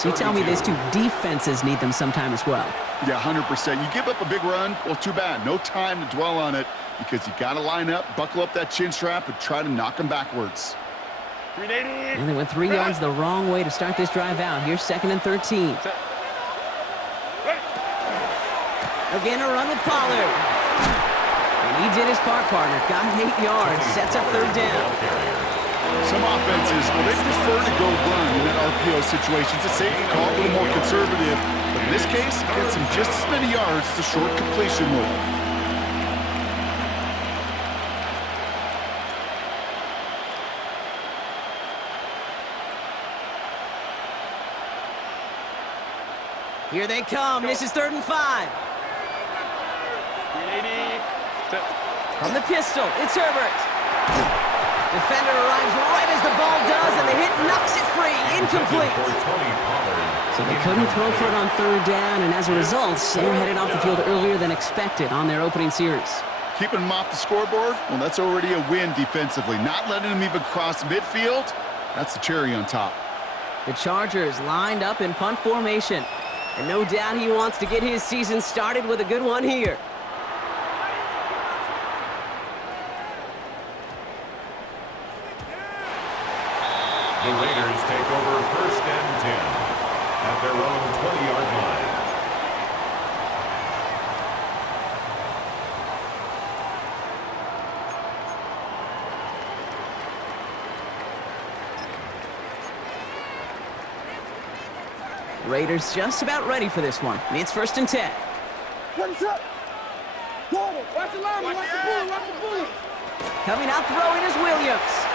offense. You tell me these two defenses need them sometime as well. Yeah, 100%. You give up a big run, well, too bad. No time to dwell on it because you got to line up, buckle up that chin strap, and try to knock them backwards. And they went 3 yards the wrong way to start this drive out. Here's 2nd and 13. Again, a run with Pollard. And he did his part, partner. Got 8 yards. Sets up 3rd down. Some offenses, well, they prefer to go run in that RPO situation. It's a safety call, a little more conservative. But in this case, it gets him just as many yards as a short completion would. Here they come. This is 3rd and 5. From the pistol, it's Herbert. Defender arrives right as the ball does, and the hit knocks it free. Incomplete. So they couldn't throw for it on 3rd down, and as a result, they're headed off the field earlier than expected on their opening series. Keeping them off the scoreboard, well, that's already a win defensively. Not letting them even cross midfield, that's the cherry on top. The Chargers lined up in punt formation. And no doubt he wants to get his season started with a good one here. The Raiders take over 1st and 10 at their own 20-yard line. Raiders just about ready for this one. It's 1st and 10. Watch the line, watch the bull. Coming out throwing is Williams.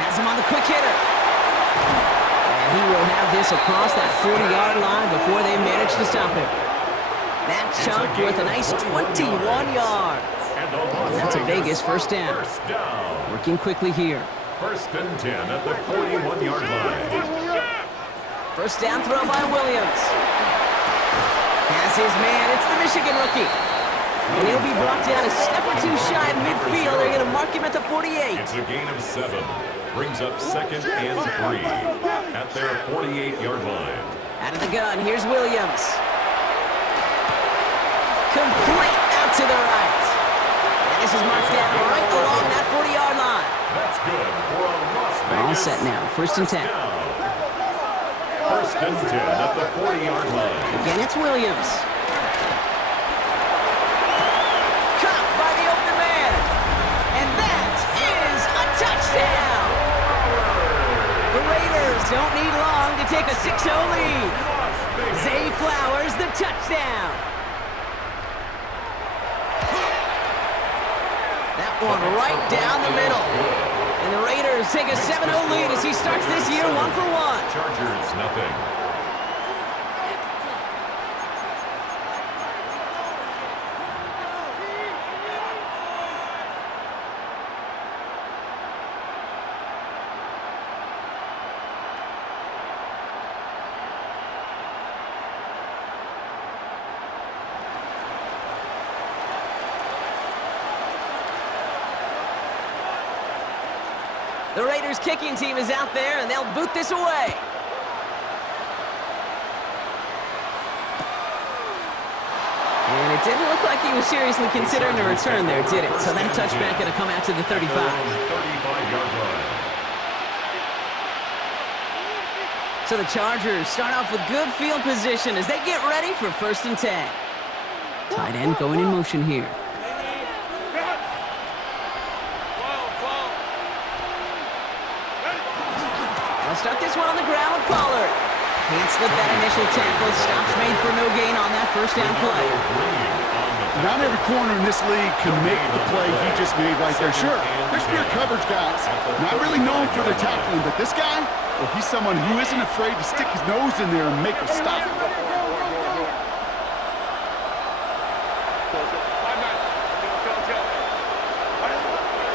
Has him on the quick hitter. And he will have this across that 40-yard line before they manage to stop him. That chunk worth a nice 21 yards. And that's a Vegas 1st down. Working quickly here. 1st and 10 at the 41-yard line. 1st down throw by Williams. Has his man. It's the Michigan rookie. And he'll be brought down a step or two shy of midfield. They're going to mark him at the 48. It's a gain of 7. Brings up 2nd and 3 at their 48-yard line. Out of the gun, here's Williams. Complete out to the right. And this is marked down right along that 40-yard line. That's good for a Las Vegas. All set now, 1st and 10. 1st and 10 at the 40-yard line. Again, it's Williams. Caught by the open man. And that is a touchdown. The Raiders don't need long to take a 6-0 lead. Zay Flowers, the touchdown. That one right down the middle. And the Raiders take a 7-0 lead as he starts this year 1-for-1. Chargers, nothing. The Raiders kicking team is out there, and they'll boot this away. And it didn't look like he was seriously considering a return there, did it? So that touchback going to come out to the 35. 35-yard line. So the Chargers start off with good field position as they get ready for 1st and 10. Tight end going in motion here. They'll start this one on the ground with Pollard. Can't slip that initial tackle. Stops made for no gain on that 1st down play. Not every corner in this league can make the play he just made right there. Sure, there's pure coverage guys, not really known for their tackling, but this guy, well, he's someone who isn't afraid to stick his nose in there and make a stop.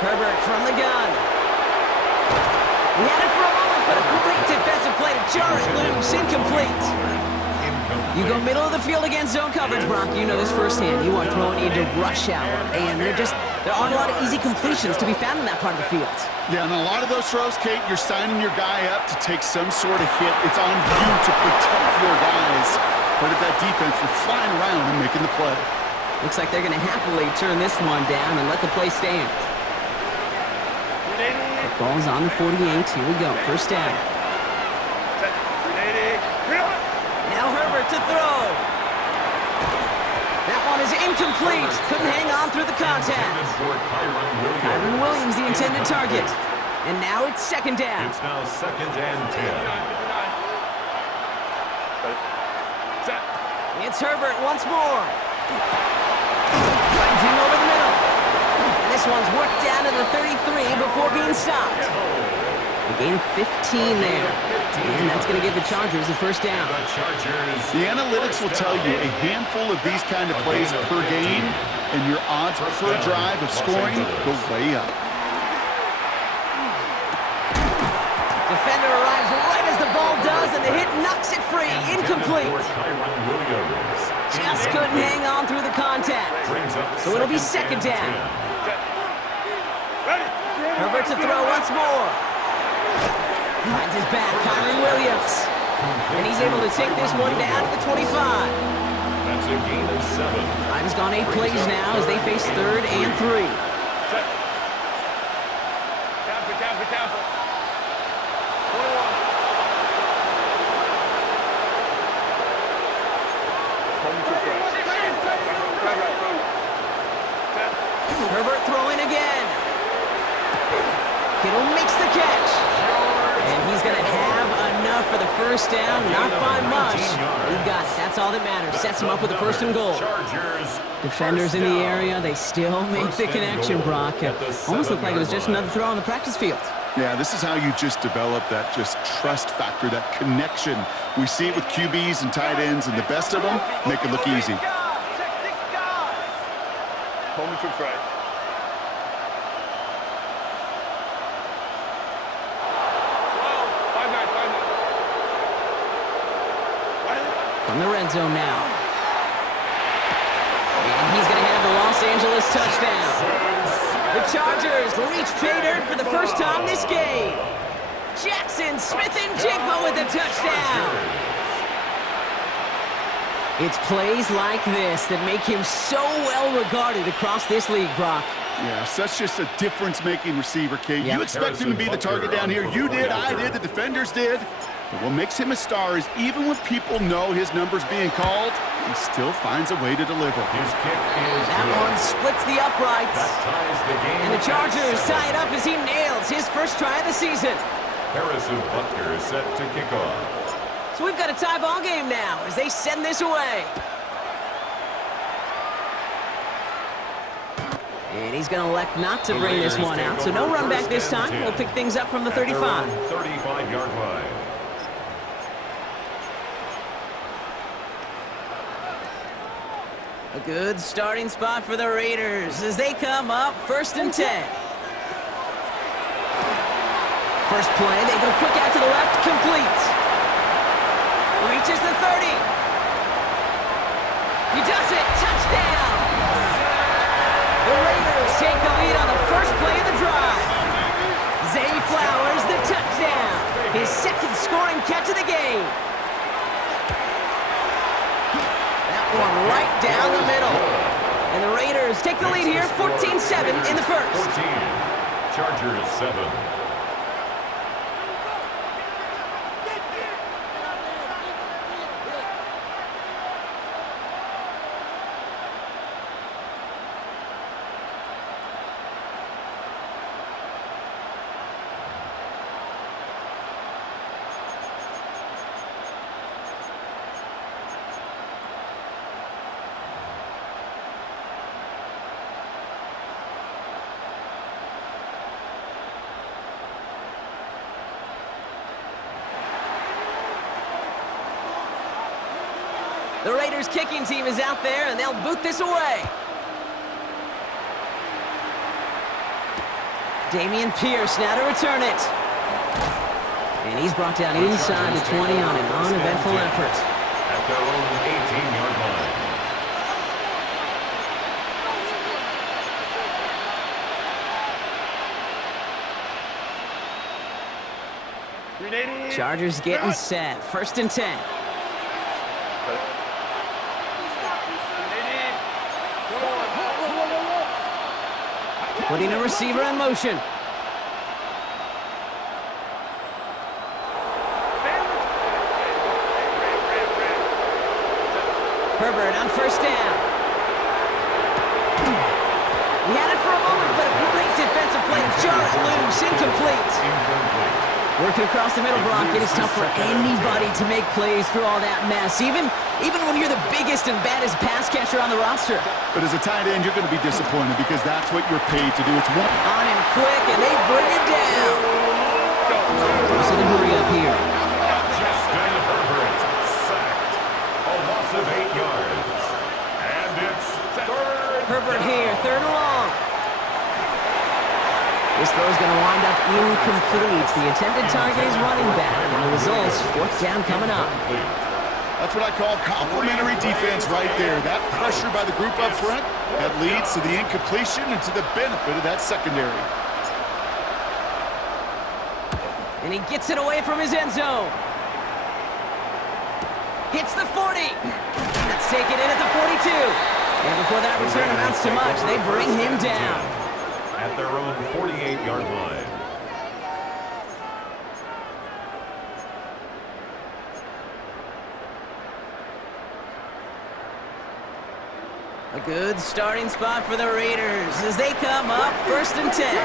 Herbert from the gun. He had it for a moment, but a great defensive play to jar it loose. Incomplete. Incomplete. You go middle of the field against zone coverage, Brock. You know this firsthand. You are throwing into rush hour, and there aren't a lot of easy completions to be found in that part of the field. Yeah, and a lot of those throws, Kate, you're signing your guy up to take some sort of hit. It's on you to protect your guys. But at that defense, we're flying around and making the play. Looks like they're going to happily turn this one down and let the play stand. The ball's on the 48. Here we go. First down. Now Herbert to throw. That one is incomplete. Couldn't hang on through the contact. Kyron Williams, the intended target. And now it's second down. It's now 2nd and 10. It's Herbert once more. Finds him over the middle. And this one's worked down to the 33 before being stopped. A gain of 15 there. And that's going to give the Chargers the first down. The analytics will tell you a handful of these kind of plays per game, and your odds per drive of scoring go way up. Defender arrives right as the ball does, and the hit knocks it free. Incomplete. Just couldn't hang on through the contact. So it'll be second down. Herbert to throw once more. Finds his back, Kyron Williams. And he's able to take this one down to the 25. That's a gain of 7. Drive's gone 8 plays now as they face 3rd and 3. Herbert throwing again. Kittle makes the catch. And he's going to have enough for the first down. Not by much. He got it. That's all that matters. Sets him up with the 1st and goal. Defenders in the area. They still make the connection, Brock. Almost looked like it was just another throw on the practice field. Yeah, this is how you just develop that just trust factor, that connection. We see it with QBs and tight ends, and the best of them make it look easy. From the red zone now. And he's going to have the Los Angeles touchdown. The Chargers reach pay dirt for the first time this game. Jackson Smith-Njigba with a touchdown. It's plays like this that make him so well regarded across this league, Brock. Yeah, such just a difference-making receiver, Kate. Yeah. You expect him to be the target down here. You did, I did, the defenders did. But what makes him a star is even when people know his number's being called, he still finds a way to deliver. His kick is That good. one splits the uprights. That ties the game. And the Chargers tie it up as he nails his first try of the season. Harrison Butker is set to kick off. So we've got a tie ball game now as they send this away. And he's going to elect not to bring this one out. So no run back this time. We'll pick things up from the 35. 35-yard line. A good starting spot for the Raiders as they come up 1st and 10. First play, they go quick out to the left, complete. Reaches the 30. He does it, touchdown. The Raiders take the lead on the first play of the drive. Zay Flowers, the touchdown. His 2nd scoring catch of the game. That one right down the middle. And the Raiders take the lead here, 14-7 in the first. 14. Chargers 7. The Raiders kicking team is out there, and they'll boot this away. Dameon Pierce now to return it. And he's brought down inside the 20 on an uneventful effort. at their own 18-yard line. Chargers getting set. 1st and 10. Putting a receiver in motion. Herbert on 1st down. He had it for a moment, but a great defensive play to jar it loose. Incomplete. Working across the middle block, it is tough for anybody to make plays through all that mess, even when you're the biggest and baddest pass catcher on the roster. But as a tight end, you're going to be disappointed because that's what you're paid to do. It's one. On him quick, and they bring it down. So the hurry up here. Justin Herbert sacked. A loss of 8 yards. And it's 3rd. Herbert here, 3rd and long. This throw is going to wind up incomplete. The intended target is running back, and the result's 4th down coming up. That's what I call complimentary defense right there. That pressure by the group up front, that leads to the incompletion and to the benefit of that secondary. And he gets it away from his end zone. Hits the 40. Let's take it in at the 42. And before that return amounts to much, they bring him down. At their own 48-yard line. A good starting spot for the Raiders as they come up 1st and 10.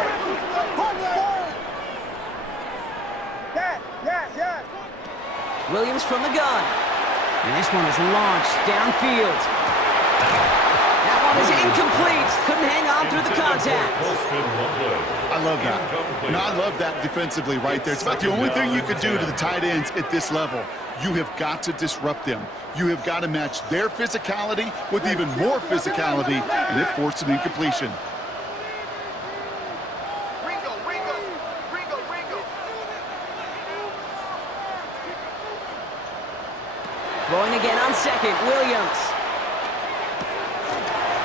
Yes. Williams from the gun. And this one is launched downfield. That one is incomplete. Couldn't hang on through the contact. I love that. No, I love that defensively right there. It's about the only thing you could do to the tight ends at this level. You have got to disrupt them. You have got to match their physicality with even more physicality, and it forced an incompletion. Throwing again on 2nd, Williams.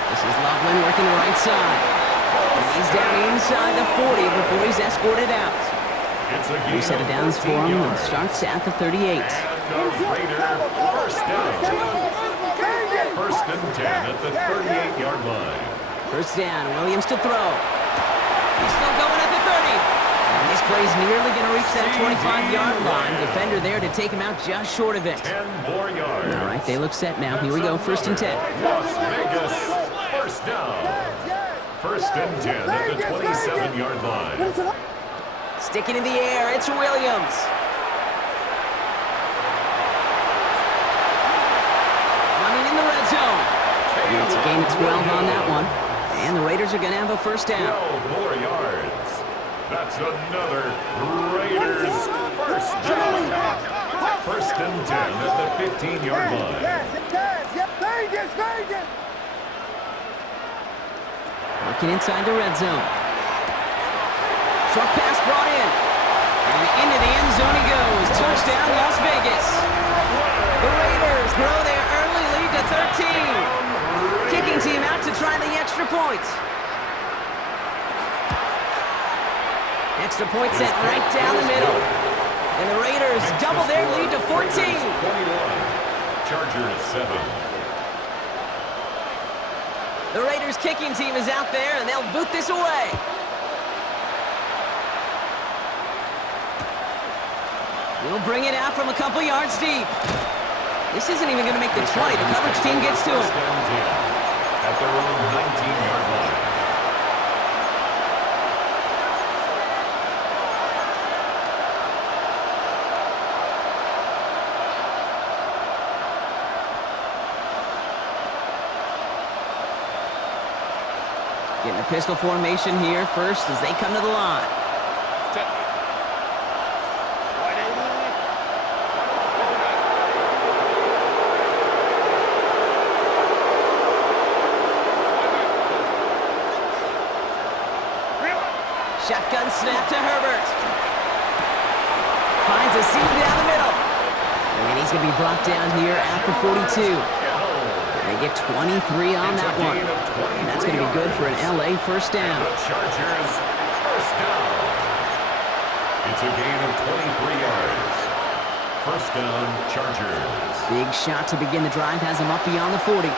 This is Loveland working the right side. And he's down inside the 40 before he's escorted out. New set of downs for him and starts at the 38. Raider 1st down. 1st and 10 at the 38-yard line. 1st down, Williams to throw. He's still going at the 30. And this play's nearly going to reach that 25-yard line. Defender there to take him out just short of it. 10 more yards. All right, they look set now. Here we go, 1st and 10. Las Vegas 1st down. 1st and 10 at the 27-yard line. Sticking in the air, it's Williams. Running in the red zone. And it's a gain of 12 on that one. And the Raiders are going to have a 1st down. 12 more yards. That's another Raiders 1st down. 1st and 10 at the 15-yard line. Vegas. Working inside the red zone. Short pass brought in. And into the end zone he goes. Touchdown, Las Vegas. The Raiders grow their early lead to 13. Kicking team out to try the extra point. Extra point sent right down the middle. And the Raiders double their lead to 14. 21. Chargers 7. The Raiders kicking team is out there, and they'll boot this away. We'll bring it out from a couple yards deep. This isn't even going to make the 20. The coverage team gets to it. At their own 19-yard line. Getting a pistol formation here first as they come to the line. Shotgun snap to Herbert. Finds a seam down the middle. And he he's going to be brought down here at the 42. They get 23 on that one. And that's going to be good for an LA first down. The Chargers first down. It's a gain of 23 yards. First down, Chargers. Big shot to begin the drive has him up beyond the 40.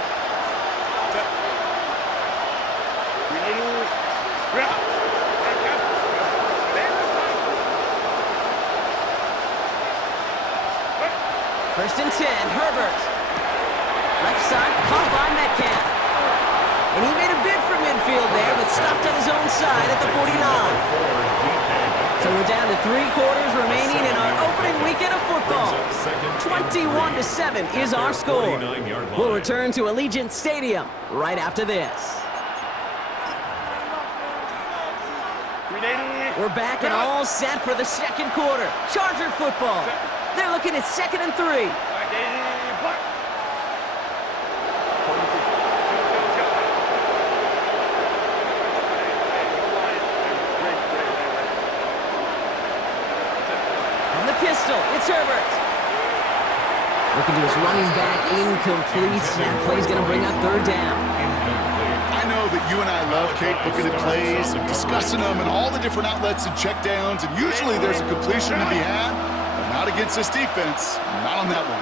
First and 10, Herbert. Left side, caught by Metcalf. And he made a bid for midfield there, but stopped on his own side at the 49. So we're down to 3 quarters remaining in our opening weekend of football. 21-7 is our score. We'll return to Allegiant Stadium right after this. We're back and all set for the second quarter. Charger football. They're looking at 2nd and 3. Pistol, it's Herbert. Looking to his running back, incomplete. That play's going to bring up 3rd down. I know that you and I love, Kate, looking at plays and discussing them and all the different outlets and checkdowns, and usually there's a completion to be had, but not against this defense. Not on that one.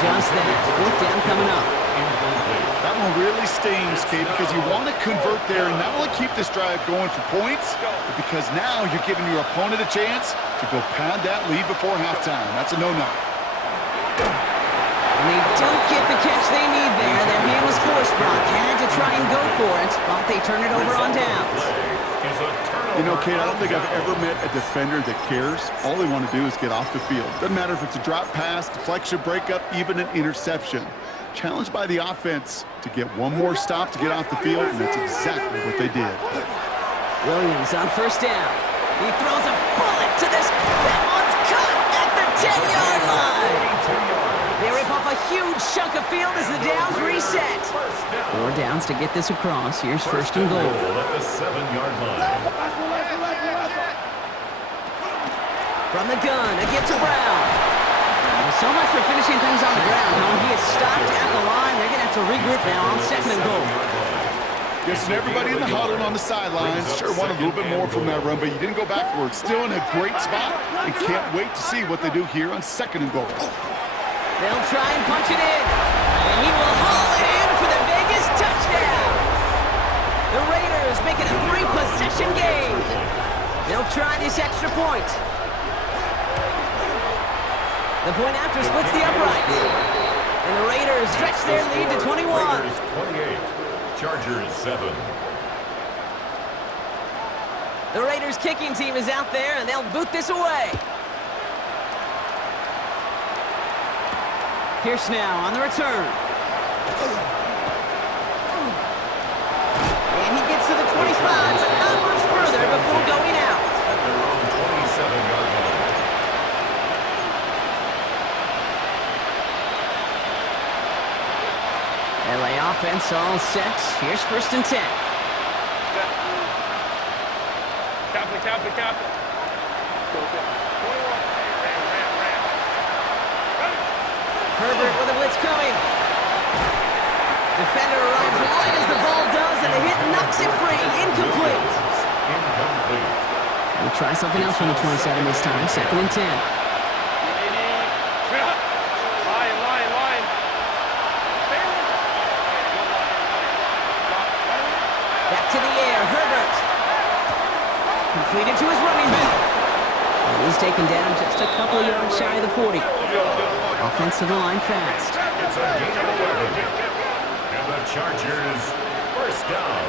Just that. 4th down coming up. That one really stings, Kate, because you want to convert there and not only keep this drive going for points, but because now you're giving your opponent a chance to go pad that lead before halftime. That's a no-no. And they don't get the catch they need there. Their hand was forced. Brock had to try and go for it, but they turn it over on downs. You know, Kate, I don't think I've ever met a defender that cares. All they want to do is get off the field. Doesn't matter if it's a drop pass, deflection, breakup, even an interception. Challenged by the offense to get one more stop to get off the field, and that's exactly what they did. Williams on 1st down. He throws a bullet to this. That one's caught at the 10-yard line. They rip off a huge chunk of field as the downs reset. 4 downs to get this across. Here's 1st and goal. At the 7-yard line. From the gun, a gift to Brown. So much for finishing things on the ground, huh? He is stopped at the line. They're going to have to regroup now on 2nd and goal. Guessing everybody in the huddle on the sidelines sure wanted a little bit more from that run, but you didn't go backwards. Still in a great spot and can't wait to see what they do here on 2nd and goal. They'll try and punch it in, and he will haul it in for the Vegas touchdown. The Raiders make it a 3-possession game. They'll try this extra point. The point after splits the uprights. And the Raiders stretch their lead to 21. Raiders 28, Chargers 7. The Raiders kicking team is out there, and they'll boot this away. Pierce now on the return. And he gets to the 25, but not much further before going out. At their own 27-yard line. LA offense all set. Here's 1st and 10. Captain. Herbert with a blitz coming. Defender arrives right as the ball does, and the hit knocks it free. Incomplete. We'll try something else from the 27 this time. 2nd and 10. Line. Back to the air. Herbert. Completed to his running back. And he's taken down just a couple of yards shy of the 40. Offensive line fast. It's a gain of 11. And the Chargers first down.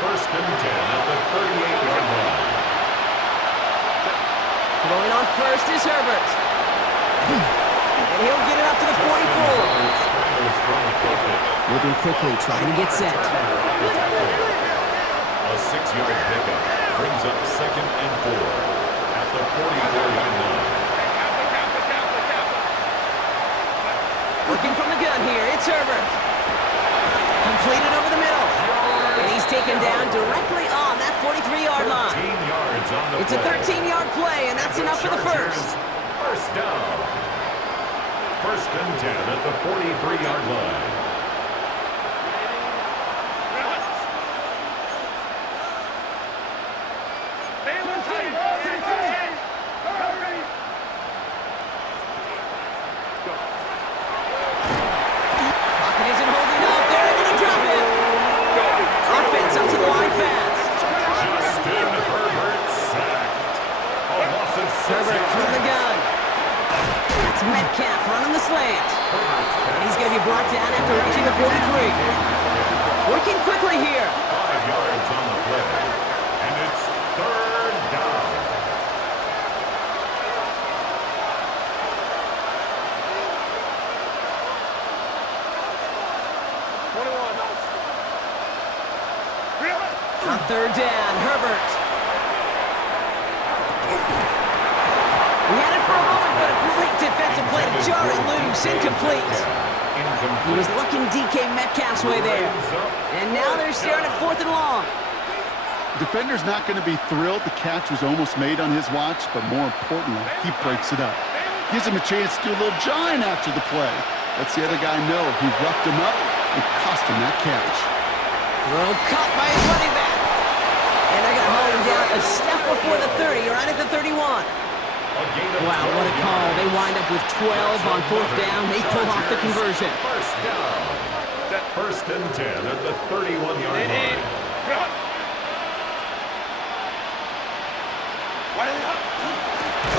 1st and 10 at the 38-yard line. Throwing on 1st is Herbert. And he'll get it up to the 44. Moving quickly, trying to get set. A 6-yard pickup brings up 2nd and 4 at the 44-yard line. Working from the gun here, it's Herbert. Completed over the middle. And he's taken down directly on that 43-yard line. 13 yards on the It's a play. 13-yard play, and that's enough for the first. First down. First and 10 at the 43-yard line. Pocket isn't holding up. They're able to drop it. Offense up to the line fast. Justin Herbert sacked. A loss of 6 Herbert from the yards. gun. That's Metcalf running the slant. And he's going to be brought down after reaching the 43. Working quickly here. 5 yards on the play. And it's third down. On third down, Herbert. We had it for a moment, but a great defensive play to jar it loose. Incomplete. He was looking DK Metcalf's way there. And now they're staring at 4th and long. Defender's not going to be thrilled the catch was almost made on his watch, but more importantly, he breaks it up. Gives him a chance to do a little jawing after the play. Lets the other guy know he roughed him up and cost him that catch. Throw caught by his running back. And they're going to hold him down a step before the 30, right at the 31. Wow, what a call. They wind up with 12 on 4th down. They pull off the conversion. First down. First and 10 at the 31-yard line.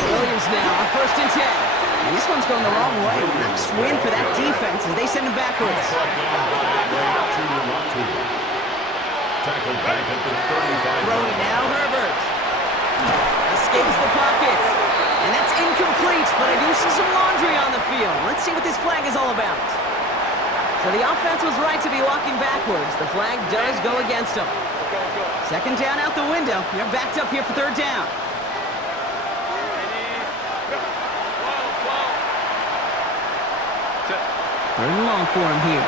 Williams now on 1st and 10. And this one's going the wrong way. Nice win for that defense as they send him backwards. Tackled back at the 35. Throwing now, Herbert. Escapes the pocket. And that's incomplete, but I do see some laundry on the field. Let's see what this flag is all about. So the offense was right to be walking backwards. The flag does go against them. Second down out the window. They're backed up here for third down. Third and long for him here.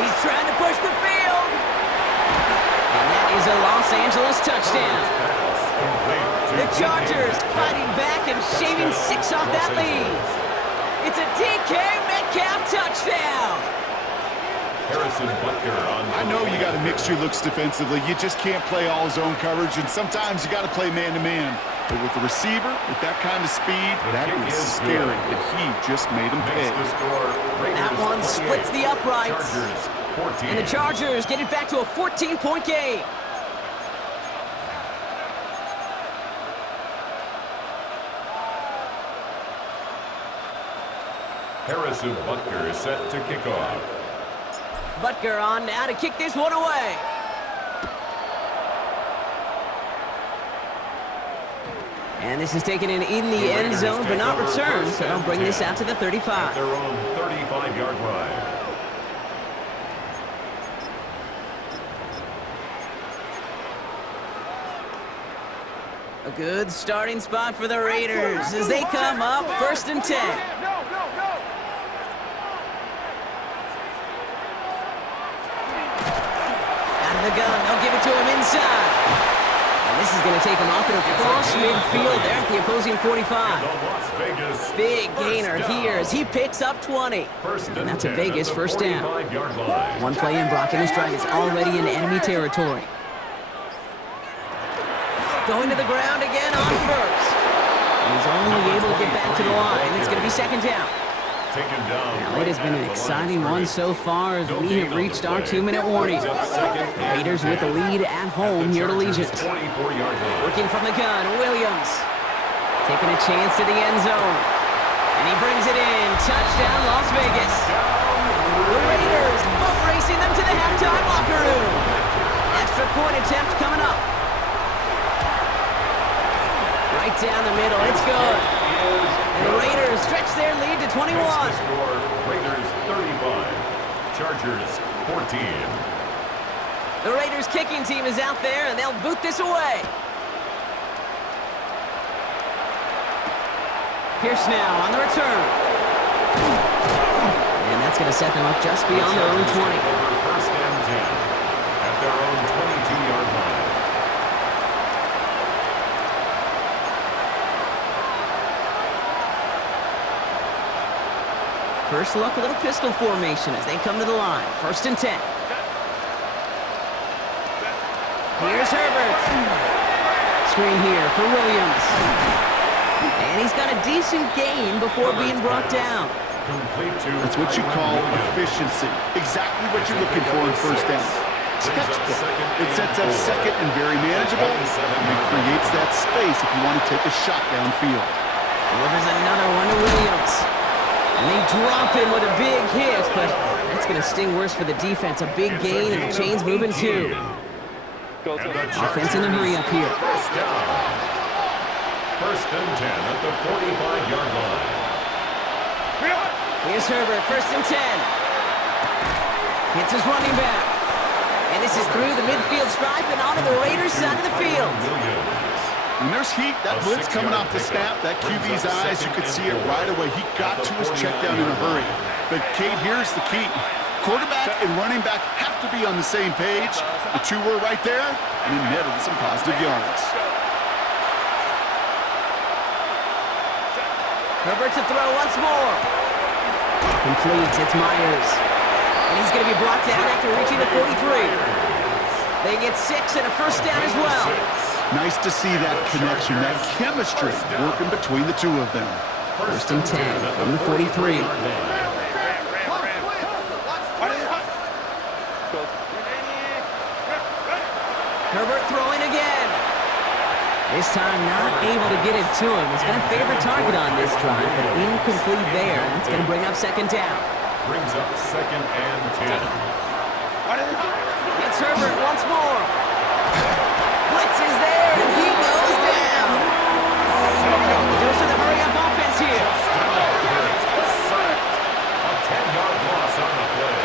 He's trying to push the field. And that is a Los Angeles touchdown. The Chargers fighting back and shaving 6 off that lead. It's a DK Metcalf touchdown. Harrison Butker on. I know you got to mix your looks defensively. You just can't play all zone coverage, and sometimes you got to play man-to-man. But with the receiver, with that kind of speed, that is scary, and he just made him pay. That one splits the uprights. And the Chargers get it back to a 14-point game. Harrison Butker is set to kick off. Butker on now to kick this one away. And this is taken in the end zone, but not returned, so they'll bring this out to the 35. At their own 35-yard line. A good starting spot for the Raiders as they come up 1st and 10. Out of the gun, they'll give it to him inside. And this is going to take him off and across midfield there at the opposing 45. Big gainer here as he picks up 20. And that's a Vegas first down. One play in, Brock, and this drive is already in enemy territory. Going to the ground again on first. And he's only able to get back to the line. It's going to be second down. Now, it has been an exciting one so far as we have reached our 2-minute warning. Raiders with the lead at home here at Allegiant. Working from the gun, Williams. Taking a chance to the end zone. And he brings it in. Touchdown, Las Vegas. The Raiders boat racing them to the halftime locker room. Extra point attempt coming up. Right down the middle, it's good. And the Raiders stretch their lead to 21. Raiders 35, Chargers 14. The Raiders kicking team is out there, and they'll boot this away. Pierce now on the return. That's going to set them up just beyond their own 20. First and 10 at their own 22-yard line. First look, a little pistol formation as they come to the line. First and 10. Here's Herbert. Screen here for Williams. And he's got a decent gain before being brought down. That's what you call efficiency. Exactly what you're looking for in first down. Textbook. It sets up second and very manageable, and it creates that space if you want to take a shot downfield. Well, there's another one to Williams. And they drop him with a big hit, but that's going to sting worse for the defense. A big gain, and the chain's moving too. Offense in the hurry-up here. First down. First and 10 at the 45-yard line. Here's Herbert, first and 10. Hits his running back. And this is through the midfield stripe and onto the Raiders' side of the field. When there's heat, that blitz coming off the snap, that QB's eyes, you could see it right away. He got to his check down in a hurry. But, Kate, here's the key. Quarterback and running back have to be on the same page. The two were right there, and it netted some positive yards. Herbert to throw once more. Complete, it's Myers. And he's going to be brought down after reaching the 43. They get 6 and a first down as well. Nice to see that connection, that chemistry working between the two of them. First and 10 from the 43. Herbert throwing again. This time not able to get it to him. He's got a favorite target on this drive, but incomplete there. That's going to bring up second down. Brings up second and 10. It's Herbert once more. Blitz is there, and he goes down. Goes to the hurry-up offense here. A 10-yard loss on the play.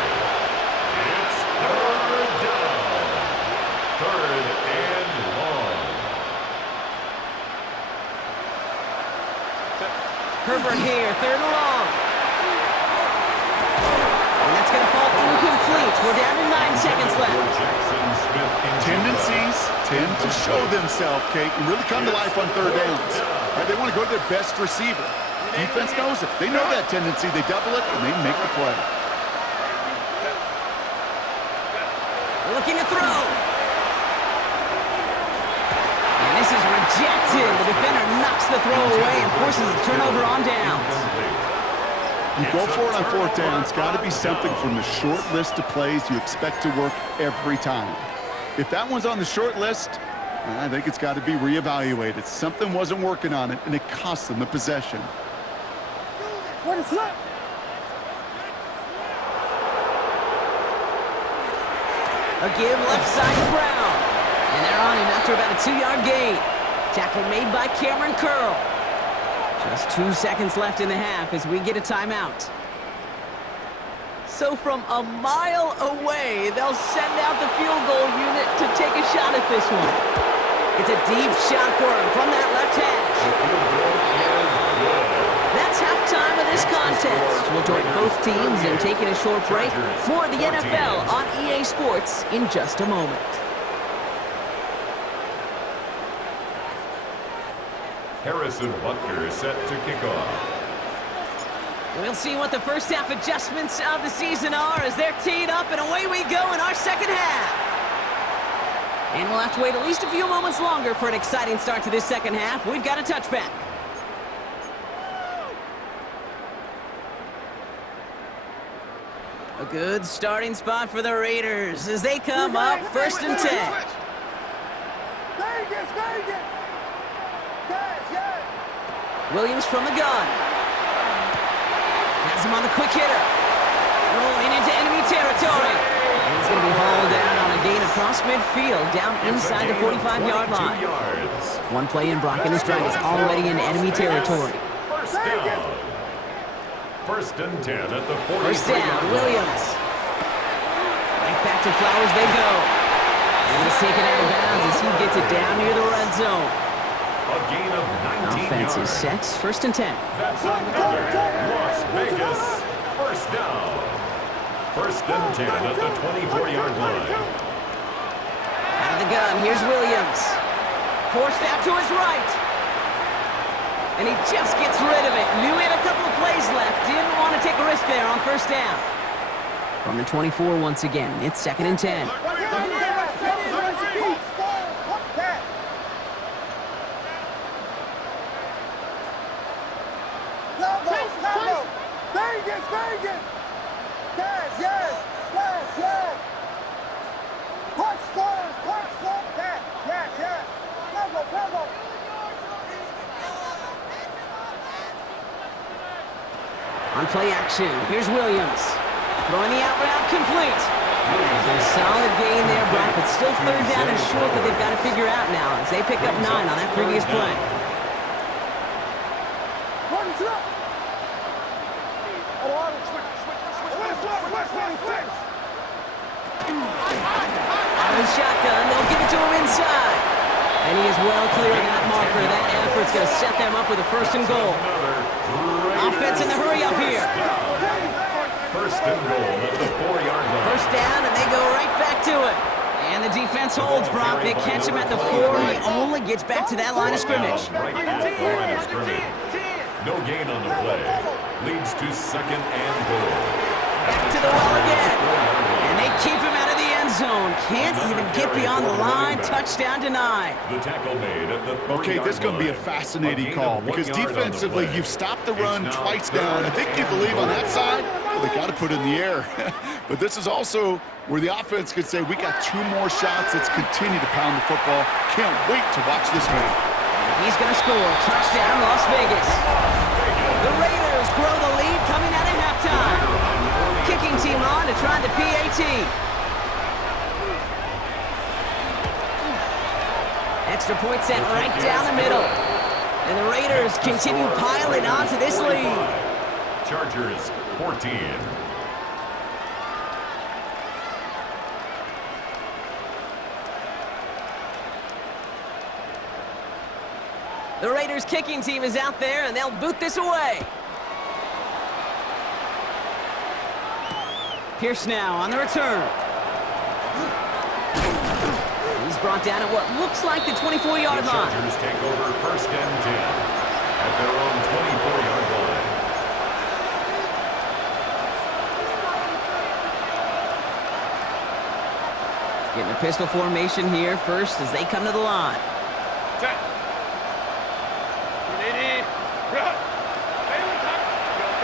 It's third down. Third and long. Herbert here, third and long. And that's going to fall incomplete. We're down to 9 seconds left. Jackson Smith Tendencies tend to show themselves, Kate, and really come to life on third downs. Right, they want to go to their best receiver. Defense knows it. They know that tendency. They double it, and they make the play. Looking to throw. And this is rejected. The defender knocks the throw away and forces a turnover on downs. You go for it on fourth down. It's got to be something from the short list of plays you expect to work every time. If that one's on the short list, I think it's got to be reevaluated. Something wasn't working on it, and it cost them the possession. A give left side to Brown. And they're on him after about a 2-yard gain. Tackle made by Cameron Curl. Just 2 seconds left in the half as we get a timeout. So from a mile away, they'll send out the field goal unit to take a shot at this one. It's a deep shot for him from that left hash. That's halftime of this contest. We'll join both teams in taking a short break. More of the NFL on EA Sports in just a moment. Harrison Butker set to kick off. We'll see what the first half adjustments of the season are as they're teed up, and away we go in our second half. And we'll have to wait at least a few moments longer for an exciting start to this second half. We've got a touchback. A good starting spot for the Raiders as they come up first and 10. Williams from the gun. Has him on the quick hitter. Rolling into enemy territory. And he's going to be hauled down on a gain across midfield, down inside the 45-yard line. One play in, Brock, and his drive is already in enemy territory. First down. First and 10 at the 43. First down, Williams. Right back to Flowers they go. And he's taken out of bounds as he gets it down near the red zone. A gain of 19 Offense yards. is set, first and 10. That's another Las Vegas first down. First and 10 at the 24-yard line. Out of the gun, here's Williams. Forced out to his right. And he just gets rid of it. Knew he had a couple of plays left. Didn't want to take a risk there on first down. From the 24 once again, it's 2nd and 10. Vegas! Yes, yes! Punch scores! Yes! Combo! On play action, here's Williams. Throwing the out route complete. A solid gain there, Brock, but still 3rd down and short that they've got to figure out now as they pick up 9 on that previous play. Out of the shotgun, they'll give it to him inside. And he is well clear of that marker. That effort's going to set them up with a 1st and goal. Offense in the hurry up here. First and goal at the 4-yard line. First down, and they go right back to it. And the defense holds, Brock. They catch him at the 4. He only gets back to that line of scrimmage. Right at the line of scrimmage. No gain on the play. Leads to 2nd and goal. Back to the well again. And they keep him out of the end zone. Can't even get beyond the line. Touchdown denied. The tackle made at the 3-yard Okay, this is going to be a line. fascinating A gain call of 1 because yard on the defensively, play. you've stopped the run It's now twice down. I think you believe on that side, well, they got to put it in the air. But this is also where the offense could say, we got 2 more shots. Let's continue to pound the football. Can't wait to watch this one. He's going to score. Touchdown, Las Vegas. The Raiders grow the lead coming out of halftime. Kicking team on to try the PAT. Extra point set right down the middle. And the Raiders continue piling on to this lead. Chargers 14. The Raiders kicking team is out there, and they'll boot this away. Pierce now on the return. He's brought down at what looks like the 24-yard The line. Chargers take over 1st and 10 at their own 24-yard line. Getting a pistol formation here first as they come to the line. Check. Unity. Run.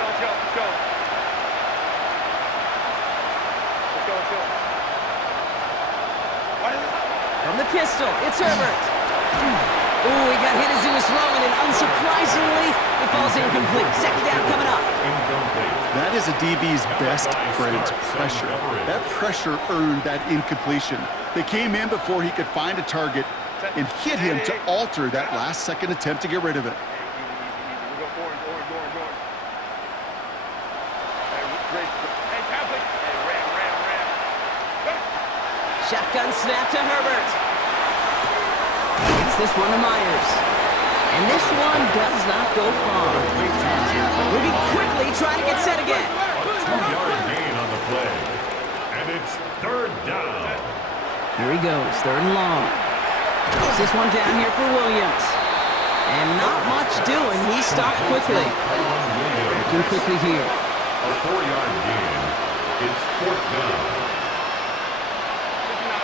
Let's go. From the pistol, it's Herbert. Ooh, he got hit as he was throwing, and unsurprisingly, it falls incomplete. 2nd down coming up. Incomplete. That is a DB's best friend, pressure. That pressure earned that incompletion. They came in before he could find a target and hit him to alter that last-second attempt to get rid of it. We go forward. Hey, Catholic. Hey, ram. Go. Shotgun snap to Herbert. Gets this one to Myers. And this one does not go far. Moving quickly, trying to get set again. A 2-yard gain on the play. And it's 3rd down. Here he goes, 3rd and long. Drops this one down here for Williams. And not much doing. He stopped quickly. Looking quickly here. A 4-yard gain. It's 4th down. 59.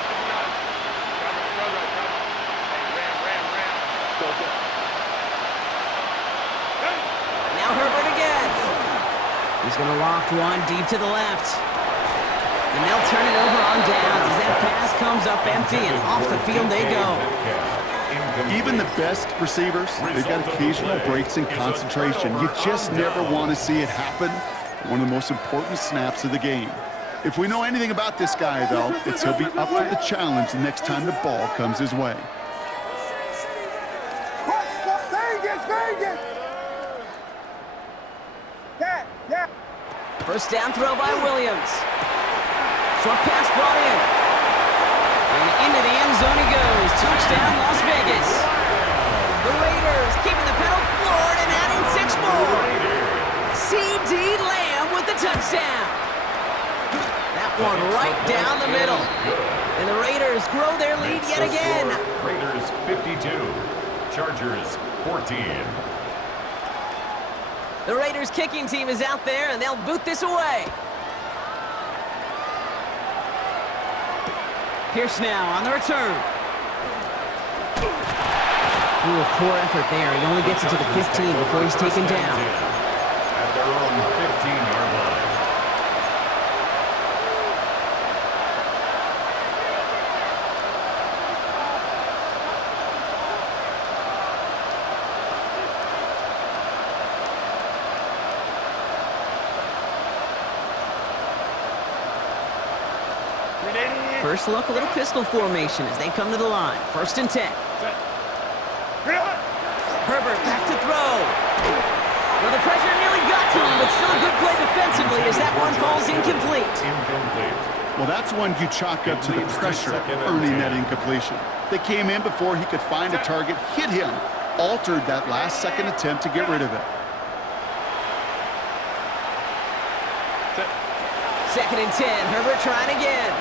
Hey, ram. Go. Hey. Now Herbert again. He's going to loft one deep to the left. And they'll turn it over on downs as that pass comes up empty and off the field they go. Even the best receivers, they've got occasional breaks in concentration. You just never want to see it happen. One of the most important snaps of the game. If we know anything about this guy, though, it's he'll be up for the challenge the next time the ball comes his way. Vegas! Yeah. First down throw by Williams. Short pass brought in. And into the end zone he goes. Touchdown, Las Vegas. The Raiders keeping the pedal floored and adding 6 more. C.D. Lamb with the touchdown. one right down the middle. And the Raiders grow their lead yet again. Raiders 52, Chargers 14. The Raiders kicking team is out there, and they'll boot this away. Pierce now on the return. Ooh, poor effort there. He only gets it to the 15 before he's taken down. At their own 15-yard line. First look, a little pistol formation as they come to the line. 1st and 10. Herbert back to throw. Well, the pressure nearly got to him, but still a good play defensively as that one falls incomplete. Well, that's one you chalk up to the pressure earning that incompletion. They came in before he could find a target, hit him, altered that last-second attempt to get rid of it. 2nd and 10. Herbert trying again.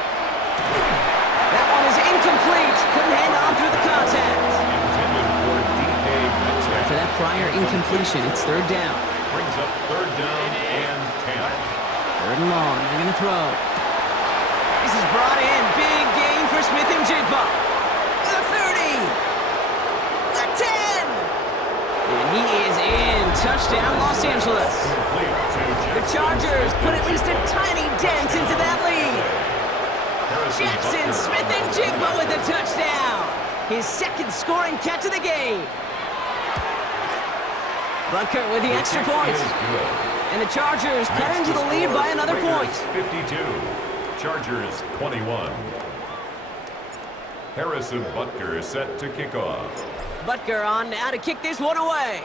That one is incomplete. Couldn't hang on through the contact. So after that prior incompletion, it's 3rd down. Brings up 3rd down and 10. 3rd and long. They're going to throw. This is brought in. Big gain for Smith and Jigba. The 30. The 10. And he is in. Touchdown, Los Angeles. The Chargers put at least a tiny dent into that lead. Jackson Smith and Jigba with the touchdown. His 2nd scoring catch of the game. Butker with the extra point. And the Chargers cut into the lead by another point. 52, Chargers 21. Harrison Butker set to kick off. Butker on now to kick this one away.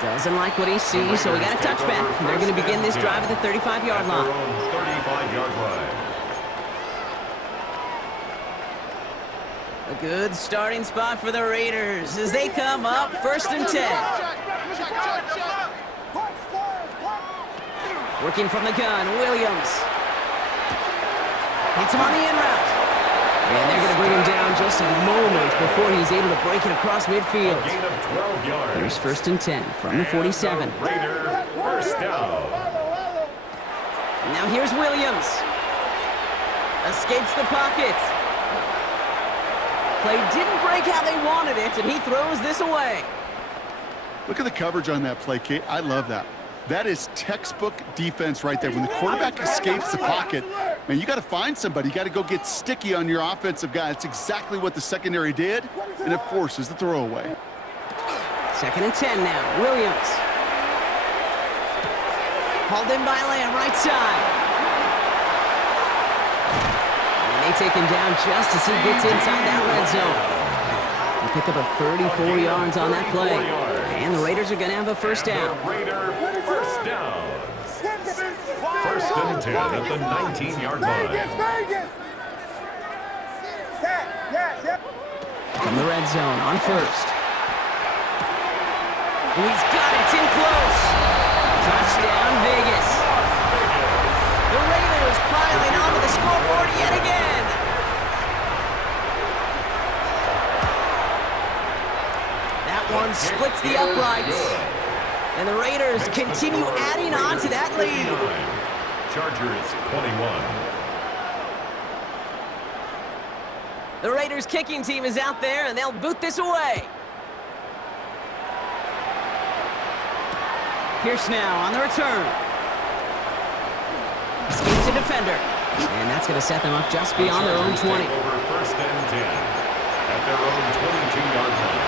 Doesn't like what he sees, so he got a touchback. They're going to begin this drive at the 35-yard line. 35-yard line. A good starting spot for the Raiders as they come up 1st and 10. Working from the gun, Williams. Hits him on the in route. And they're going to bring him down just a moment before he's able to break it across midfield. A gain of 12 yards. Here's 1st and 10 from the 47. Raider 1st down. Now here's Williams. Escapes the pocket. Play didn't break how they wanted it, and he throws this away. Look at the coverage on that play, Kate. I love that. That is textbook defense right there. When the quarterback escapes the pocket, man, you got to find somebody. You got to go get sticky on your offensive guy. That's exactly what the secondary did, and it forces the throwaway. 2nd and 10 now. Williams. Hauled in by Lamb, right side. And they take him down just as he gets inside that red zone. They pick up a 34 yards on that play. And the Raiders are going to have a 1st down. Raider 1st down. 1st and 10 at the 19-yard line. From the red zone on 1st. He's got it. It's in close. Touchdown, Vegas. The Raiders piling onto the scoreboard yet again. That one splits the uprights. And the Raiders continue adding on to that lead. Chargers 21. The Raiders kicking team is out there, and they'll boot this away. Pierce now on the return. Escapes a defender. And that's going to set them up just beyond their own 20. Over 1st and 10 at their own 22-yard line.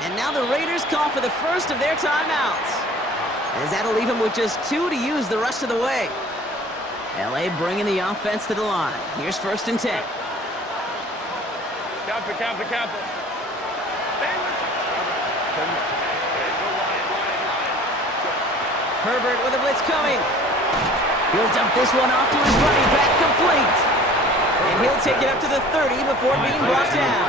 And now the Raiders call for the first of their timeouts, as that'll leave them with just 2 to use the rest of the way. L.A. bringing the offense to the line. Here's 1st and 10. Counter. Herbert with a blitz coming. He'll dump this one off to his running back, complete. And he'll take it up to the 30 before being brought down.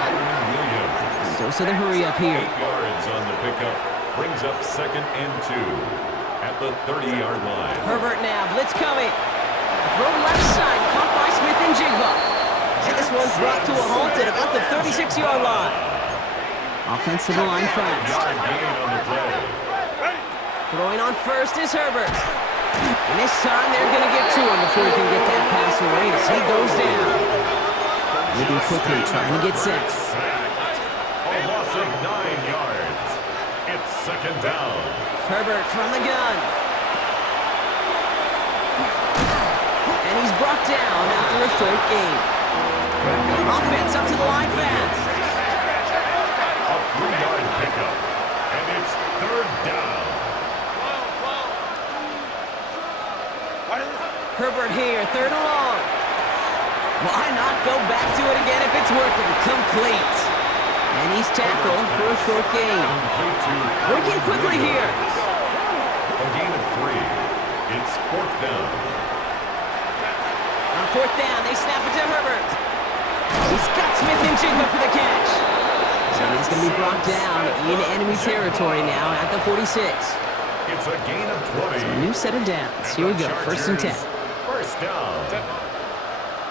Dose of the hurry up here. 8 yards on the pickup. Brings up 2nd and 2 at the 30-yard line. Herbert now, blitz coming. Throw left side, caught by Smith and Jigba. And this one's brought to a halt at about the 36-yard line. Offensive line fast. Yard gain on the play. Throwing on first is Herbert. And this time they're going to get to him before he can get that pass away as he goes down. Moving quickly, trying to get set. A loss of 9 yards. It's 2nd down. Herbert from the gun. And he's brought down after a short gain. Offense up to the line fast. A 3-yard pickup. And it's 3rd down. Herbert here, 3rd and long. Why not go back to it again if it's working? Complete. And he's tackled for a short gain. Working quickly here. A gain of 3. It's 4th down. On 4th down, they snap it to Herbert. He's got Smith and Jigba for the catch. And he's going to be brought down in enemy territory now at the 46. It's a gain of 20. A new set of downs. Here we go, 1st and 10. 1st down.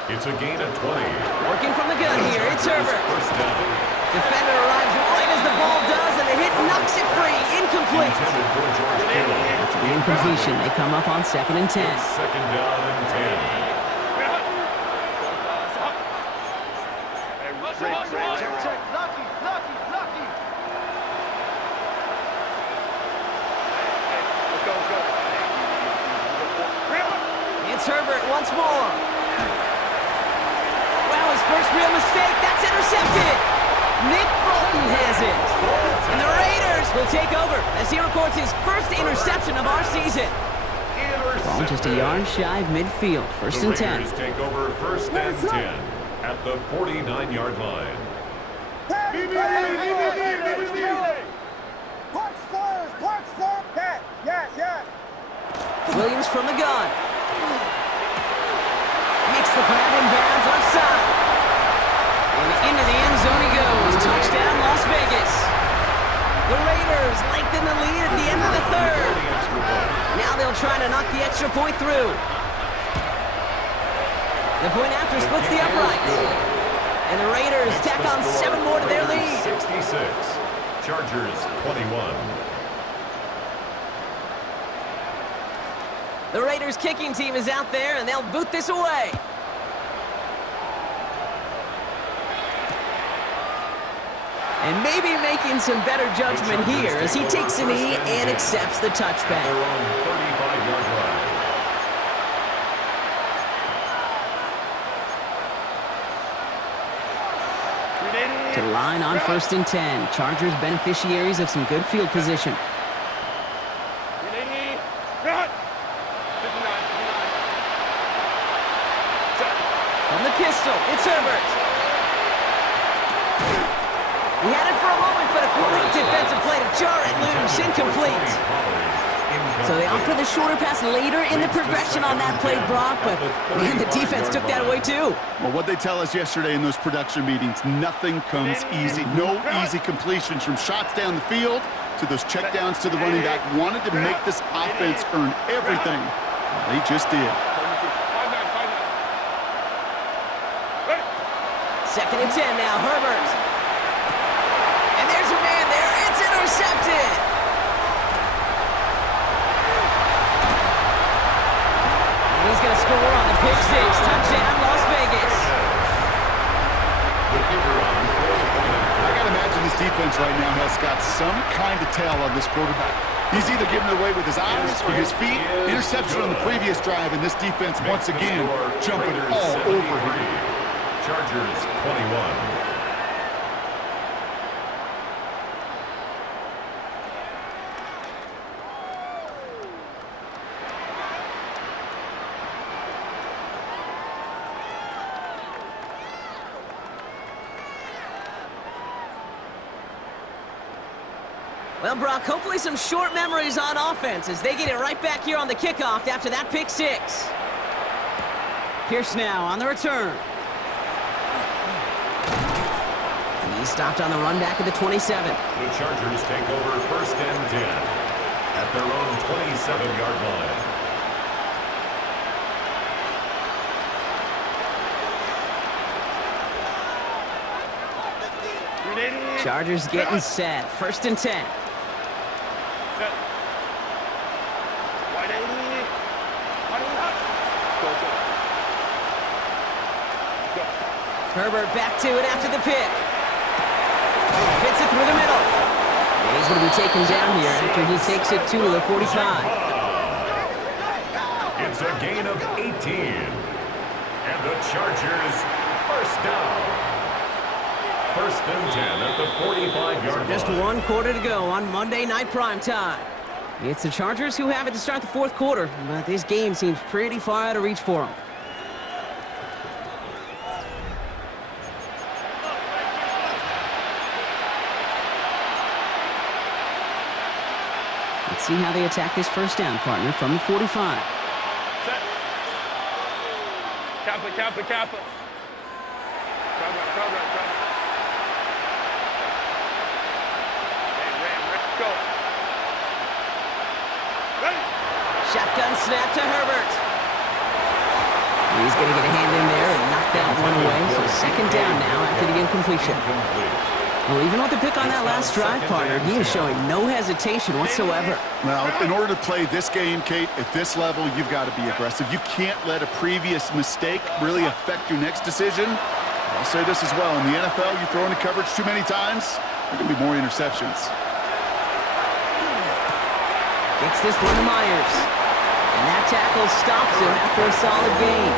It's a gain of 20. Working from the gun here, it's Herbert. 1st down. Defender arrives right as the ball does, and the hit knocks it free. Incomplete. Intended for George Kittle. After the incompletion, they come up on 2nd and 10. 2nd down and 10. It's Herbert once more. Wow, his first real mistake. That's intercepted. Nick Bolton has it. And the Raiders will take over as he records his first interception of our season. Ball just a yard shy of midfield. 1st and 10. The Raiders take over 1st and 10 at the 49-yard line. Punch stars, punch stars. Yes. Williams from the gun. Makes the grab in bounds left side. And into the end zone he goes. Touchdown, Las Vegas. The Raiders lengthen the lead at the end of the 3rd. Now they'll try to knock the extra point through. The point after splits the uprights. And the Raiders tack on 7 more to their lead. 66. Chargers 21. The Raiders kicking team is out there, and they'll boot this away. And maybe making some better judgment here as he takes a knee and accepts the touchback. Their own 35-yard line. To the line on 1st and 10. Chargers beneficiaries of some good field position. From the pistol, it's Herbert. He had it for a moment, but a great defensive play to jar it loose. Incomplete. So they opt for the shorter pass later in the progression on that play, Brock, but man, the defense took that away too. Well, what they tell us yesterday in those production meetings, nothing comes easy. No easy completions from shots down the field to those checkdowns to the running back. Wanted to make this offense earn everything. They just did. 2nd and 10 now, Herbert. And there's a man there. It's intercepted. And he's going to score on the pick six. Touchdown, Las Vegas. I got to imagine this defense right now has got some kind of tell on this quarterback. He's either giving it away with his eyes or his feet. Interception on the previous drive, and this defense once again jumping all over him. Chargers 21. Well, Brock, hopefully some short memories on offense as they get it right back here on the kickoff after that pick six. Pierce now on the return. He's stopped on the run back at the 27. The Chargers take over 1st and 10 at their own 27-yard line. Chargers getting set. 1st and 10. Set. Wide eight. Wide eight. Go, go. Go. Herbert back to it after the pick. Fits it through the middle. And he's going to be taken down here after he takes it to the 45. It's a gain of 18. And the Chargers, 1st down. 1st and 10 at the 45-yard line. Just 1 quarter to go on Monday Night Primetime. It's the Chargers who have it to start the 4th quarter, but this game seems pretty far out of reach for them. Let's see how they attack this 1st down, partner, from the 45. Set. Kappa, Kappa, Kappa. Crowd right. Go. Ready. Shotgun snap to Herbert. He's going to get a hand in there and knock that one away. So 2nd down now after the incompletion. Well, even with the pick on that last drive, partner, he is showing no hesitation whatsoever. Well, in order to play this game, Kate, at this level, you've got to be aggressive. You can't let a previous mistake really affect your next decision. I'll say this as well. In the NFL, you throw into coverage too many times, there can be more interceptions. Gets this one to Myers. And that tackle stops him after a solid gain.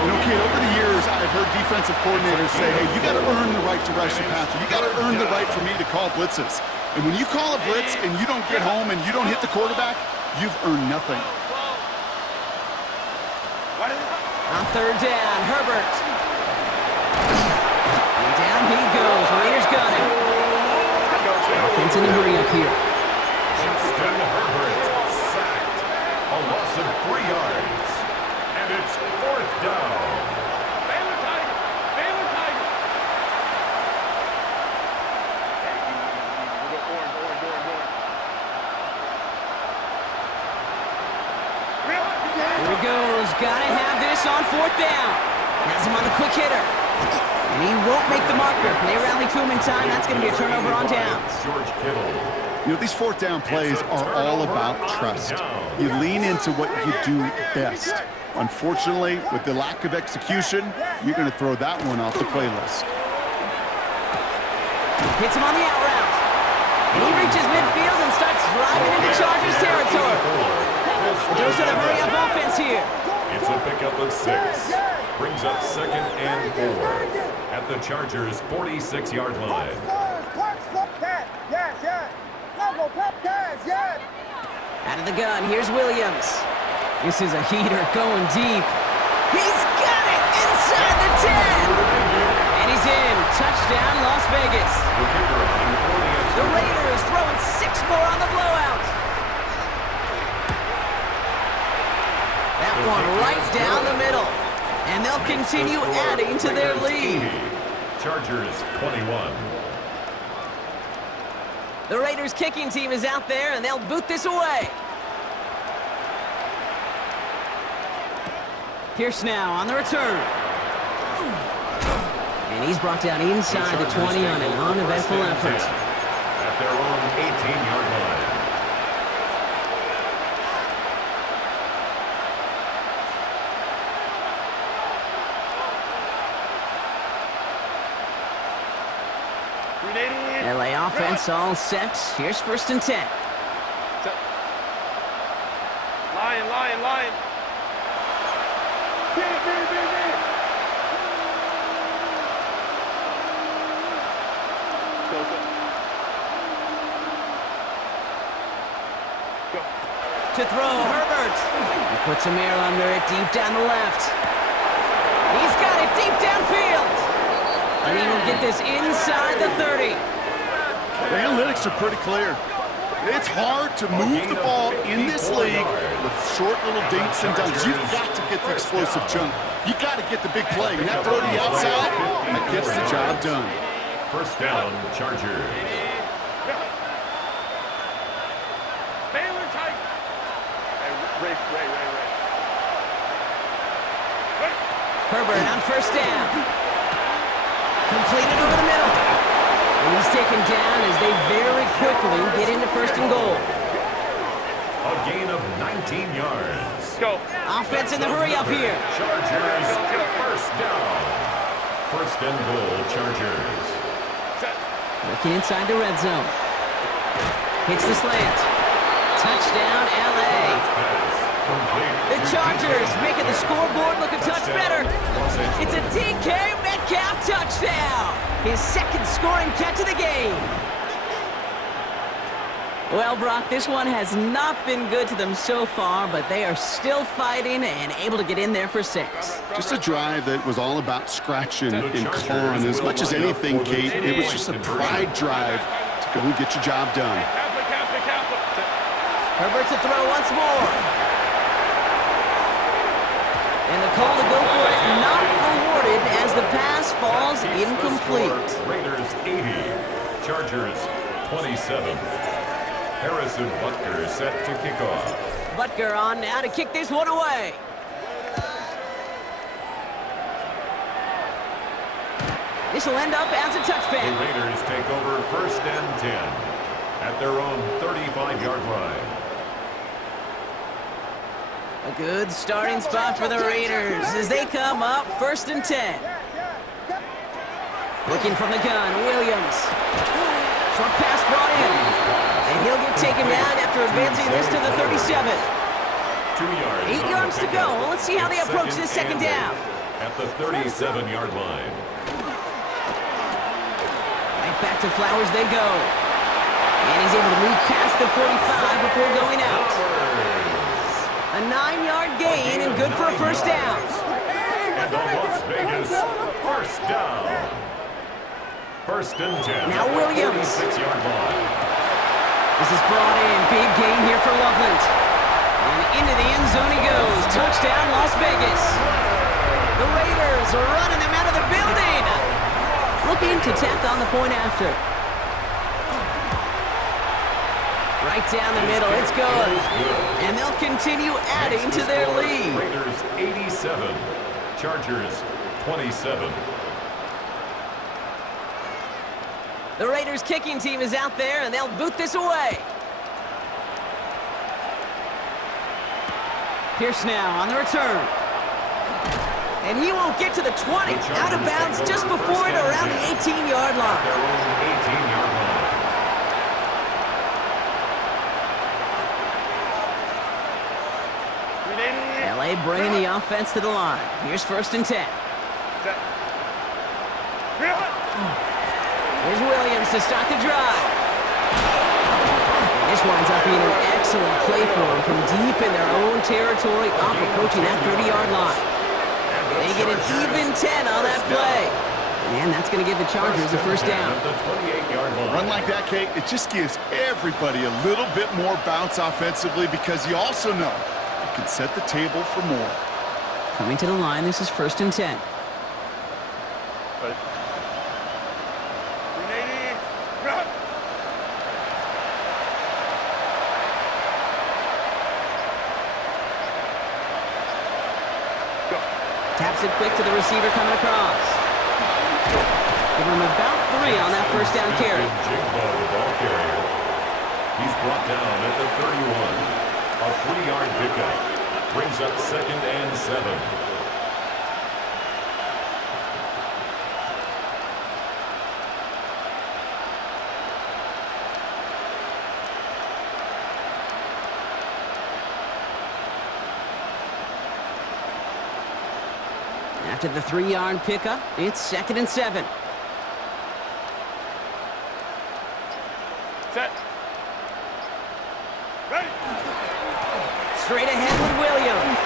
You know, Kate, over the years, I've heard defensive coordinators say, hey, you got to earn the right to rush the passer. You got to earn the right for me to call blitzes. And when you call a blitz and you don't get home and you don't hit the quarterback, you've earned nothing. On 3rd down, Herbert. And down he goes. Raiders got him. Offense in a hurry up here. Justin Herbert sacked. A loss of 3 yards. And it's 4th down. Baylor Tiger. Baylor Tiger. We'll go orange. Here he goes. Gotta have this on 4th down. Has him on the quick hitter. And he won't make the marker. They rally to him in time. That's going to be a turnover on downs. George Kittle. You know, these 4th down plays are all about trust. You lean into what you do best. Unfortunately, with the lack of execution, you're going to throw that one off the playlist. Hits him on the out route. And he reaches midfield and starts driving into Chargers territory. The dose of the hurry-up offense here. It's a pickup of 6. Brings up 2nd and 4 at the Chargers' 46-yard line. Out of the gun, here's Williams. This is a heater going deep. He's got it inside the 10. And he's in. Touchdown, Las Vegas. The Raiders throwing 6 more on the blowout. That one right down the middle. And they'll continue adding to their lead. Chargers 21. The Raiders kicking team is out there, and they'll boot this away. Pierce now on the return. And he's brought down inside the 20 on an uneventful effort. At their own 18-yard line. LA offense all set. Here's 1st and 10. Lion. To throw, Herbert. He puts some air under it deep down the left. He's got it deep downfield. And he will get this inside the 30. The analytics rules are pretty clear. It's hard to move the ball in this league with short little dinks and dunks. You've got to get the explosive jump. You got to get the big play. And that throw to the outside, that gets the job done. First down, Chargers. Baylor tight. Hey, Ray. Herbert on first down. Completed over the middle. And he's taken down as they very quickly get into first and goal. A gain of 19 yards. Go. Offense in the hurry up here. Chargers, first down. First and goal, Chargers. Set. Looking inside the red zone. Hits the slant. Touchdown, LA. Pass complete. The Chargers making the scoreboard look a touch better. It's a DK Metcalf touchdown. His second scoring catch of the game. Well, Brock, this one has not been good to them so far, but they are still fighting and able to get in there for 6. Just a drive that was all about scratching and clawing. As much as anything, Kate, it was just a pride drive to go and get your job done. Catholic. Herbert to throw once more. And the call to go for it not rewarded as the pass falls incomplete. Raiders 80, Chargers 27. Harrison Butker set to kick off. Butker on now to kick this one away. This will end up as a The touchback. Raiders take over first and 10 at their own 35-yard line. A good starting spot for the Raiders as they come up first and 10. Looking from the gun, Williams. Short pass brought in. And he'll get taken down after advancing this to the 37. 2 yards. 8 yards to go. Well, let's see how they approach this second down. At the 37-yard line. Right back to Flowers they go. And he's able to move past the 45 before going out. A 9-yard gain and good for a first down. And the Las Vegas first down. First and 10. Now Williams. 36-yard line. This is brought in. Big gain here for Loveland. And into the end zone he goes. Touchdown, Las Vegas. The Raiders are running them out of the building. Looking to tack on the point after. Right down the middle. It's good. And they'll continue adding to their lead. Raiders 87. Chargers 27. The Raiders kicking team is out there, and they'll boot this away. Pierce now on the return. And he won't get to the 20. Out of bounds just before it around the 18-yard line. Their own 18-yard line. LA bringing the offense to the line. Here's first and 10. Set. Here's Williams to start the drive. And this winds up being an excellent play for them from deep in their own territory, up approaching that 30-yard line. They get an even 10 on that play. And that's going to give the Chargers a first down. At the 28-yard line. Run like that, Kate, it just gives everybody a little bit more bounce offensively because you also know you can set the table for more. Coming to the line, this is first and 10. Taps it quick to the receiver coming across. Give him about 3 on that first down carry. Jigba, the ball carrier. He's brought down at the 31. A 3-yard pickup. Brings up second and 7. After the 3-yard pickup, it's second and 7. Set. Ready. Straight ahead with Williams.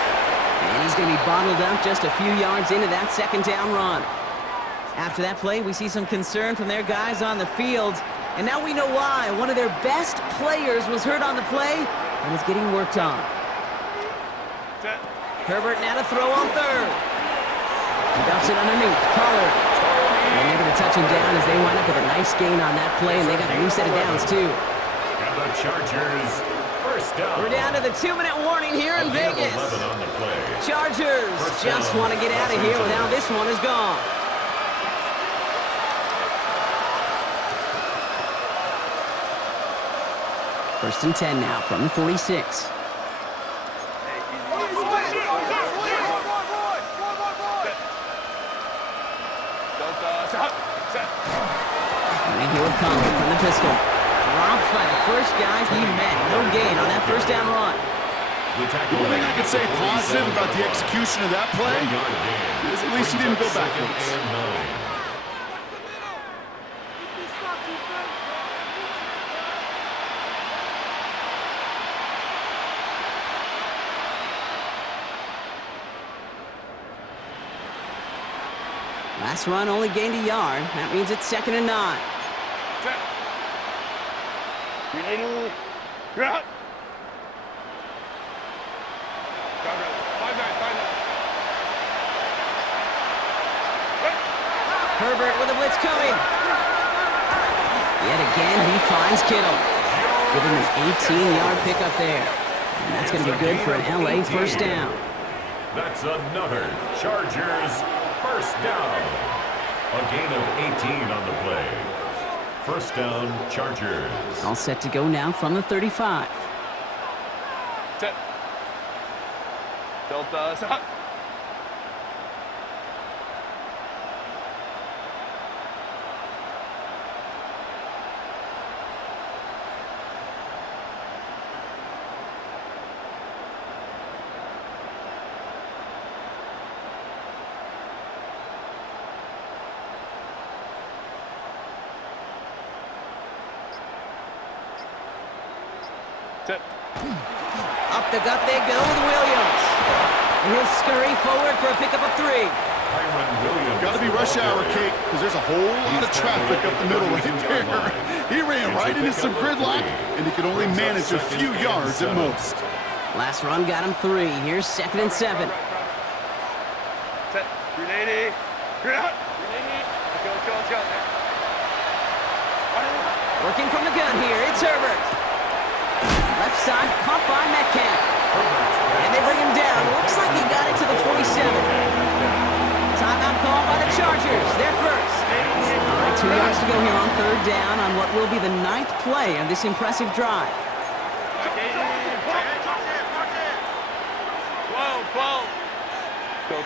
And he's going to be bottled up just a few yards into that second down run. After that play, we see some concern from their guys on the field. And now we know why. One of their best players was hurt on the play and is getting worked on. Set. Herbert now to throw on third. He dumps it underneath. Pollard. And they're going to touch him down as they wind up with a nice gain on that play, and they got a new set of downs, too. And the Chargers, first down. We're down to the 2-minute warning here in A gain of Vegas. 11 on the play. Chargers just want to get out of here with how this one is gone. First and 10 now from the 46. Running here with Conley from the pistol. Dropped by the first guy he met. No gain on that first down run. The only thing I can say positive about the execution of that play is at least he didn't go backwards. Last run only gained a yard. That means it's 2nd and 9. Herbert with a blitz coming. Yet again, he finds Kittle. Giving him an 18-yard pickup there. And that's going to be good for an LA first down. That's another Chargers first down. A gain of 18 on the play. First down, Chargers. All set to go now from the 35. Set. Delta. Set. Set. Up the gut they go with Williams. And he'll scurry forward for a pickup of 3. Kyren Williams. Got to be rush hour, Kate, because there's a whole lot of traffic up the middle right there. He ran right into some gridlock, and he could only manage a few yards at most. Last run got him 3. Here's 2nd and 7. Set. 380. 380. Let's go. Working from the gun here, it's Herbert. Left side, caught by Metcalf. And they bring him down. Looks like he got it to the 27. Timeout call by the Chargers. They're first. All right, 2 yards to go here on 3rd down on what will be the 9th play of this impressive drive. 12. Go.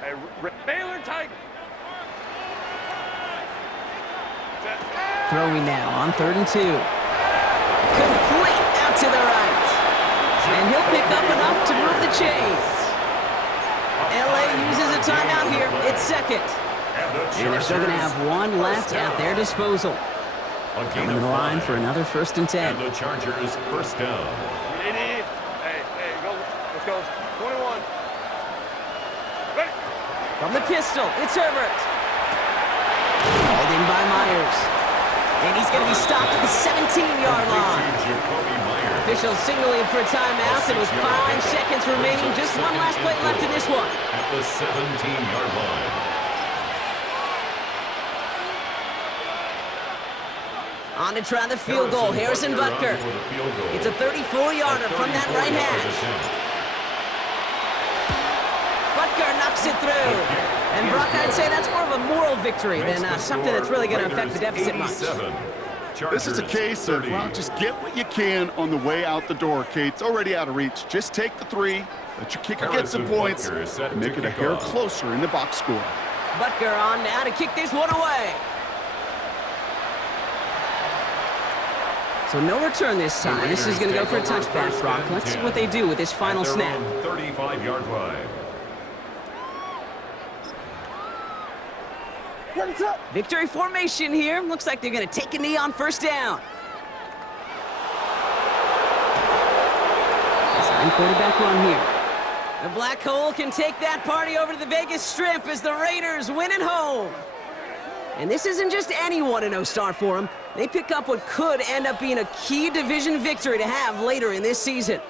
Hey, Baylor Tiger. Throwing now on 3rd and 2. Complete out to the right. And he'll pick up enough to move the chains. LA uses a timeout here. It's 2nd. And they're still going to have 1 left at their disposal. Coming to the line for another 1st and 10. And the Chargers first down. 380. Hey, go. Let's go. 21. Ready. From the pistol, it's Herbert. Hauled in by Myers. And he's going to be stopped at the 17-yard line. Officials signaling for a timeout, and with 5 seconds remaining, just one last play left in this one. At the 17-yard line. On to try the field goal, Harrison Butker. It's a 34-yarder from that right hash. Butker knocks it through. And Brock, I'd say that's more of a moral victory than something that's really going to affect the deficit much. This is a case of, well, just get what you can on the way out the door, Kate. It's already out of reach. Just take the 3, let your kicker get some points, and make it a hair closer in the box score. Butker on now to kick this one away. So no return this time. This is going to go for a touchback, Brock. Let's see what they do with this final snap. 35-yard line. Victory formation here. Looks like they're going to take a knee on 1st down. Sign quarterback run here. The Black Hole can take that party over to the Vegas Strip as the Raiders win at home. And this isn't just any 1-0 start for them. They pick up what could end up being a key division victory to have later in this season.